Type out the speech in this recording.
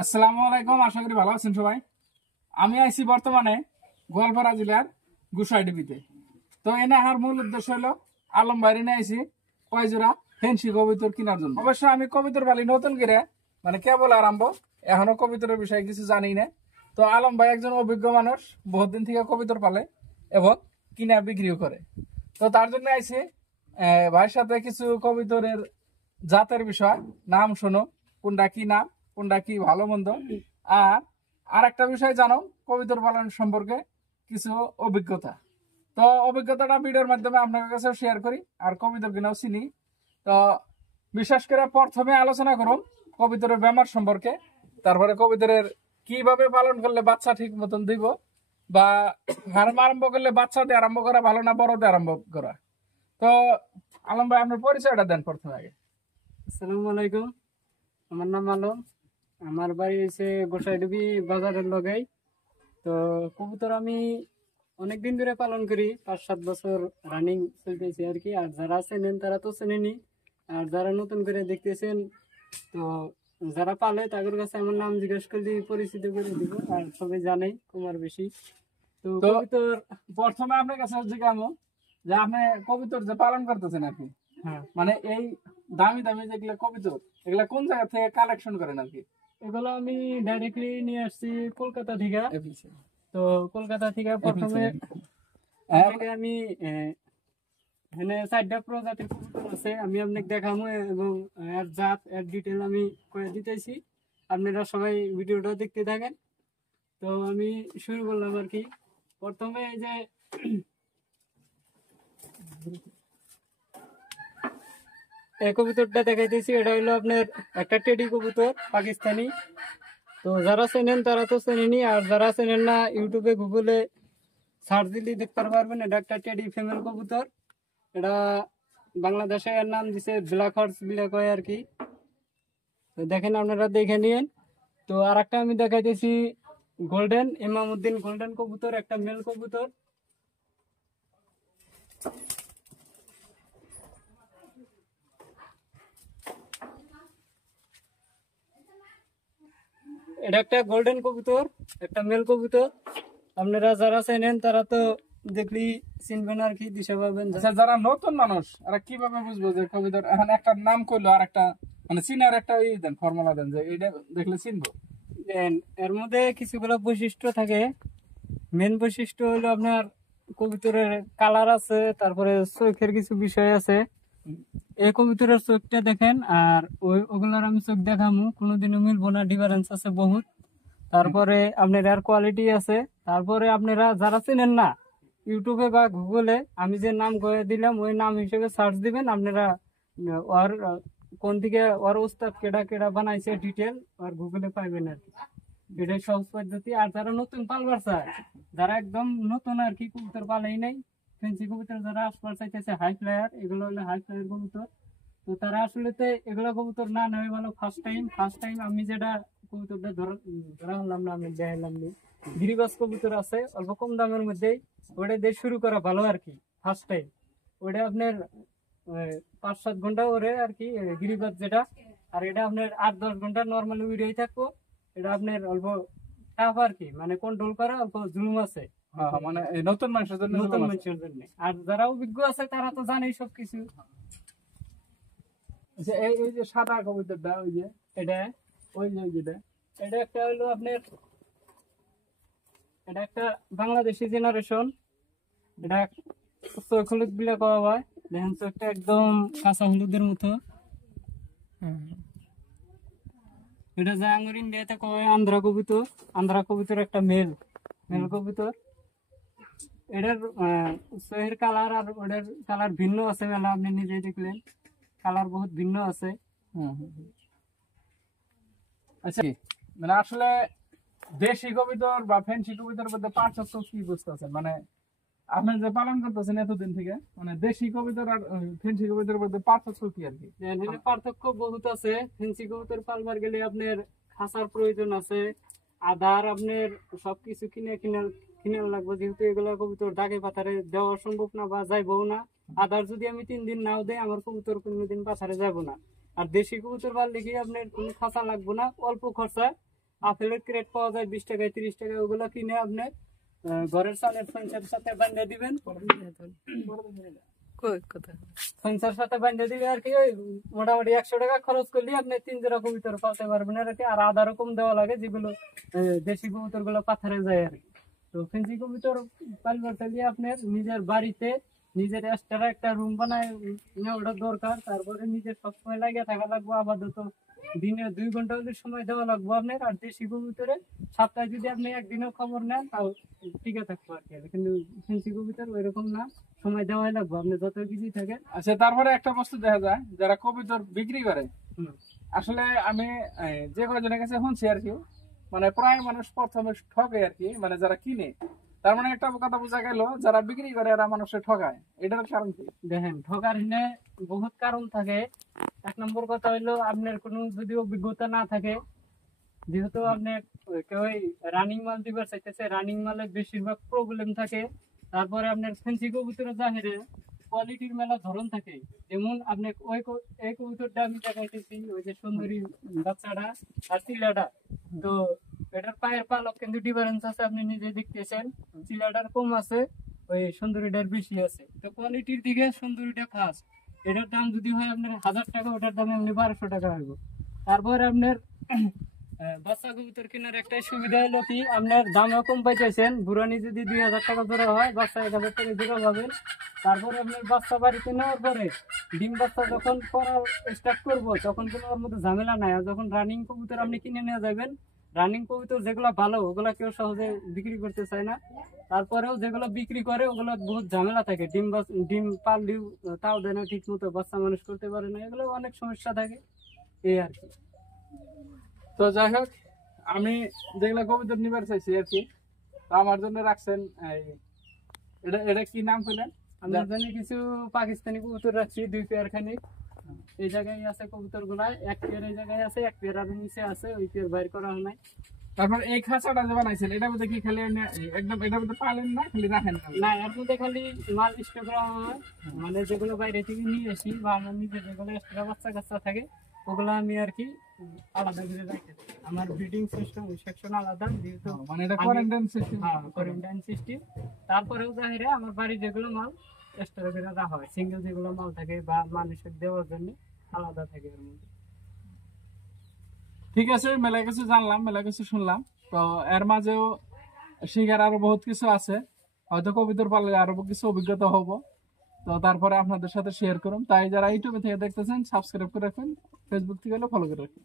আসসালামু আলাইকুম, আশা করি ভালো আছেন সবাই। আমি আইছি বর্তমানে গোয়ালপাড়া জেলার গুসাইডিবিতে। তো এনে আসার মূল উদ্দেশ্য হলো আলম বাইরে নিয়ে আইছি কয়জোড়া ফেন্সি কবিতর কেনার জন্য। অবশ্য আমি কবিতর বালি নতুন করে মানে কেবল আরম্ভ, এখনো কবিতরের বিষয়ে কিছু জানি না। তো আলম ভাই একজন অভিজ্ঞ মানুষ, বহুত দিন থেকে কবিতর পালে এবং কিনা বিক্রিও করে। তো তার জন্য আইছি ভাইয়ের সাথে কিছু কবিতরের জাতের বিষয় নাম শোনো, কোনটা কি নাম, কোনটা কি ভালো মন্দ, আর আর একটা বিষয় জানো কবিতর পালন সম্পর্কে কিছু অভিজ্ঞতা। তো অভিজ্ঞতাটা ভিডিওর মাধ্যমে আপনার কাছে শেয়ার করি আর কবিতর কিনাও চিনি। তো বিশেষ করে প্রথমে আলোচনা করুন কবিতরের বেমার সম্পর্কে, তারপরে কবিতরের কিভাবে পালন করলে বাচ্চা ঠিক মতন দিব, বা ফার্ম আরম্ভ করলে বাচ্চা দিয়ে আরম্ভ করা ভালো না বড় দিয়ে আরম্ভ করা। তো আলম ভাই আপনার পরিচয়টা দেন প্রথমে আগে। আসসালামু আলাইকুম, আমার নাম আলম। আমার বাড়ি হচ্ছে গোসাইডুবি বাজারের লগাই। তো কবুতর আমি অনেকদিন ধরে পালন করি, 5-7 বছর রানিং চলতেছে আর কি। আর যারা চেনেন তারা তো চেনেনি, আর যারা নতুন করে দেখতেছেন তো যারা পালে তাদের কাছে আমার নাম জিজ্ঞেস করলে পরিচিত করে দিব, আর সবাই জানে কুমার বেশি। তো তো কবুতর প্রথমে আপনার কাছে জিজ্ঞাসা যে আপনি কবিতর যে পালন করতেছেন আর কি, হ্যাঁ, মানে এই দামি দামি যেগুলো কবিতর এগুলা কোন জায়গা থেকে কালেকশন করেন আর কি? এগুলো আমি ডাইরেক্টলি নিয়ে আসছি কলকাতা থেকে। তো কলকাতা থেকে প্রথমে আমি এখানে 4টা প্রজাতির কবুতর আছে, আমি আপনাকে দেখাবো এবং এর জাত এর ডিটেল আমি করে দিতেছি। আপনারা সবাই ভিডিওটা দেখতে থাকেন। তো আমি শুরু করলাম আর কি। প্রথমে এই যে এই কবুতরটা দেখাইতেছি, এটা হলো আপনার একটা টেডি কবুতর পাকিস্তানি। তো যারা চেনেন তারা তো চেনেনি, আর যারা চেনেন না ইউটিউবে গুগলে সার্চ দিলে দেখতে পারবেন। এটা একটা টেডি ফিমেল কবুতর। এটা বাংলাদেশে এর নাম দিছে ব্ল্যাক হর্স ব্ল্যাক হয় আর কি। তো দেখেন, আপনারা দেখে নিন। তো আর একটা আমি দেখাইতেছি গোল্ডেন ইমামউদ্দিন গোল্ডেন কবুতর, একটা মেল কবুতর। এটা একটা গোল্ডেন কবুতর, একটা মেল কবুতর। আপনারা যারা চেনেন তারা তো দেখলি চিনবেন আর কি, দিশা পাবেন। আচ্ছা, যারা নতুন মানুষ এরা কিভাবে বুঝবো যে কবিতর এখন একটা নাম করলো আর একটা মানে চিনার একটা ই দেন, ফর্মুলা দেন যে এটা দেখলে চিনবো। এর মধ্যে কিছুগুলো বৈশিষ্ট্য থাকে। মেন বৈশিষ্ট্য হলো আপনার কবুতরের কালার আছে, তারপরে চোখের কিছু বিষয় আছে। এই কবুতরের চোখটা দেখেন, আর ওগুলার আমি চোখ দেখামু কোনোদিনও মিলবো না, ডিফারেন্স আছে বহুত। তারপরে আপনার এর কোয়ালিটি আছে। তারপরে আপনারা যারা চেনেন না ইউটিউবে বা গুগলে আমি যে নাম করে দিলাম ওই নাম হিসেবে সার্চ দিবেন। আপনারা ওর কোন দিকে ওর উস্তাদ কেডা কেডা বানাইছে ডিটেল আর গুগলে পাইবেন আর কি। এটাই সহজ পদ্ধতি। আর যারা নতুন পালবার চায়, যারা একদম নতুন আর কি, কবুতর পালাই নাই, ফেন্সি কবুতর যারা আসবার চাইতেছে হাই ফ্লায়ার, এগুলো হলো হাই ফ্লায়ার কবুতর। তো তারা আসলে এগুলো কবুতর না নেওয়া ভালো। ফার্স্ট টাইম আমি যেটা কবুতরটা ধরা হলাম না, আমি দেখালাম না, গিরিবাজ কবুতর আছে অল্প কম দামের মধ্যেই, ওটা দিয়ে শুরু করা ভালো আর কি। ফার্স্ট টাইম ওটা আপনার 5-7 ঘন্টা ওরে আর কি গিরিবাজ যেটা। আর এটা আপনার 8-10 ঘন্টা নর্মালি উড়েই থাকবো। এটা আপনার অল্প টাফ আর কি, মানে কন্ট্রোল করা অল্প জুলুম আছে। মানে এই নতুন মানুষের জন্য নতুন মানুষের জন্য। আর যারা অভিজ্ঞ আছে তারা তো জানেই সবকিছু। আচ্ছা, এই এই যে সাদা কবিতরটা ওই যে এটা ওই যে যেটা এটা একটা হলো আপনার, এটা একটা বাংলাদেশি জেনারেশন। এটা চোখ হলুদ বিলা করা হয়, দেখেন চোখটা একদম কাঁচা হলুদের মতো। এটা যায় আঙুর ইন্ডিয়াতে কয় আন্ধ্রা কবুতর। আন্ধ্রা কবুতর একটা মেল কবুতর। এটার চোখের কালার আর ওটার কালার ভিন্ন আছে মেলা, আপনি নিজেই দেখলেন কালার বহুত ভিন্ন আছে। আচ্ছা, মানে আসলে দেশি কবিতর বা ফেন্সি কবিতর মধ্যে পার্থক্য কি বুঝতেছেন? মানে আপনি যে পালন করতেছেন এতদিন থেকে, মানে দেশি কবিতর আর ফেন্সি কবিতর মধ্যে পার্থক্য কি আর কি? পার্থক্য বহুত আছে। ফেন্সি কবুতর পালবার গেলে আপনার খাঁচার প্রয়োজন আছে, আধার আপনার সবকিছু কিনে লাগবে, যেহেতু এগুলা কবুতর দাগে পাথারে দেওয়া সম্ভব না বা যাইবও না। আধার যদি আমি 3 দিন নাও দেয় আমার কবুতর কোনোদিন পাথারে যাবো না। আর দেশি কবুতর পাললে কি আপনার কোনো খাঁচা লাগবে না, অল্প খরচা আপেলের ক্রেট পাওয়া যায় 20 টাকায় 30 টাকায়, ওগুলো কিনে আপনি ঘরের চালের ফেন্সার সাথে বান্ধে দিবেন, ফেন্সার সাথে বান্ধে দিবে আর কি। ওই মোটামুটি 100 টাকা খরচ করলে আপনি 3 জোড়া কবুতর পালতে পারবেন আর কি। আর আধা রকম দেওয়া লাগে, যেগুলো দেশি কবুতর গুলো পাথরে যায় আর কি। তো ফেন্সি কবুতর পালবার চাইলে আপনার নিজের বাড়িতে নিজের এক্সট্রা একটা রুম বানায় নেওয়াটা দরকার। তারপরে নিজের সবসময় লাগিয়ে থাকা লাগবে, আপাতত দিনে 2 ঘন্টা হলে সময় দেওয়া লাগবে আপনার। আর দেশি কবুতরে সপ্তাহে যদি আপনি একদিনও খবর নেন তাও টিকে থাকবো আর কি। কিন্তু ফেন্সি কবুতর ওইরকম না, সময় দেওয়াই লাগবে আপনি যত কিছুই থাকে। আচ্ছা, তারপরে একটা বস্তু দেখা যায় যারা কবুতর বিক্রি করে, হুম। আসলে আমি যে কয়জনের কাছে শুনছি আর কি, মানে প্রায় মানুষ প্রথমে ঠকে আর কি, মানে যারা কিনে। তার মানে একটা কথা বোঝা গেল যারা বিক্রি করে এরা মানুষের ঠকায়, এটার কারণ কি? দেখেন, ঠকার হিনে বহুত কারণ থাকে। 1 নম্বর কথা হইলো আপনার কোনো যদি অভিজ্ঞতা না থাকে, যেহেতু আপনি কেউ রানিং মাল দিবার চাইতেছে, রানিং মালের বেশিরভাগ প্রবলেম থাকে। তারপরে আপনার ফেন্সি কবুতরের জাহেরে কোয়ালিটির মেলা ধরন থাকে। যেমন আপনি এই কবুতরটা আমি দেখাইতেছি, ওই যে সুন্দরী বাচ্চাটা আর চিলাটা, তো এটার পায়ের পালক কিন্তু ডিফারেন্স আছে, আপনি নিজে দেখতেছেন। চিলাটার কম আছে, ওই সুন্দরীটার বেশি আছে। তো কোয়ালিটির দিকে সুন্দরীটা ফার্স্ট। এটার দাম যদি হয় আপনার 1000 টাকা, ওটার দাম আপনি 1200 টাকা হইব। তারপর আপনার বাচ্চা কবুতর কেনার একটাই সুবিধা হলো কি, আপনার দামও কম পাইতেছেন। বুড়ানি যদি 2000 টাকা জোড়া হয়, বাচ্চা 1000 টাকা জোড়া পাবেন। তারপরে আপনার বাচ্চা বাড়িতে নেওয়ার পরে ডিম বাচ্চা যখন করা স্টার্ট করবো, তখন কোনো ওর মধ্যে ঝামেলা নাই। আর যখন রানিং কবুতর আপনি কিনে নিয়ে যাবেন, রানিং কবুতর যেগুলো ভালো ওগুলা কেউ সহজে বিক্রি করতে চায় না। তারপরেও যেগুলো বিক্রি করে ওগুলো বহুত ঝামেলা থাকে, ডিম পারলেও তাও দেয় না ঠিক মতো, বাচ্চা মানুষ করতে পারে না, এগুলো অনেক সমস্যা থাকে এই আর কি। তো যাই হোক, আমি যেগুলা কবুতর নিবার চাইছি আর কি, তো আমার জন্য রাখছেন এটা এটা কি নাম করলেন? আমার জন্য কিছু পাকিস্তানি কবুতর রাখছি 2 পেয়ার খানিক। এই জায়গায় আছে কবুতর গুলা, 1 পেয়ার এই জায়গায় আছে, 1 পেয়ার আর নিচে আছে, ওই পেয়ার বাইর করা হয় নাই। তারপর এই খাঁচাটা যে বানাইছেন, এটা মধ্যে কি খালি একদম এটার মধ্যে পালেন না, খালি রাখেন? না, এর মধ্যে খালি মাল স্টক করা হয়, মানে যেগুলো বাইরে থেকে নিয়ে আসি বা আমার নিজের যেগুলো এক্সট্রা বাচ্চা কাচ্চা থাকে ওগুলো আমি আর কি আলাদা করে রাখি। আমার ব্রিডিং সিস্টেম সেকশন আলাদা, যেহেতু মানে এটা কোয়ারেন্টাইন সিস্টেম। হ্যাঁ, কোয়ারেন্টাইন সিস্টেম। তারপরেও জাহিরে আমার বাড়ি যেগুলো মাল এক্সট্রা করে রাখা হয়, সিঙ্গেল যেগুলো মাল থাকে বা মানুষের দেওয়ার জন্য আলাদা থাকে এর মধ্যে। ঠিক আছে, মেলা কিছু জানলাম, মেলা কিছু শুনলাম। তো এর মাঝেও শিখার আরো বহুত কিছু আছে, হয়তো কবুতর পাললে আরো কিছু অভিজ্ঞতা হবো। তো তারপরে আপনাদের সাথে শেয়ার করুন। তাই যারা ইউটিউবে থেকে দেখতেছেন সাবস্ক্রাইব করে রাখবেন, ফেসবুক থেকে ফলো করে রাখবেন।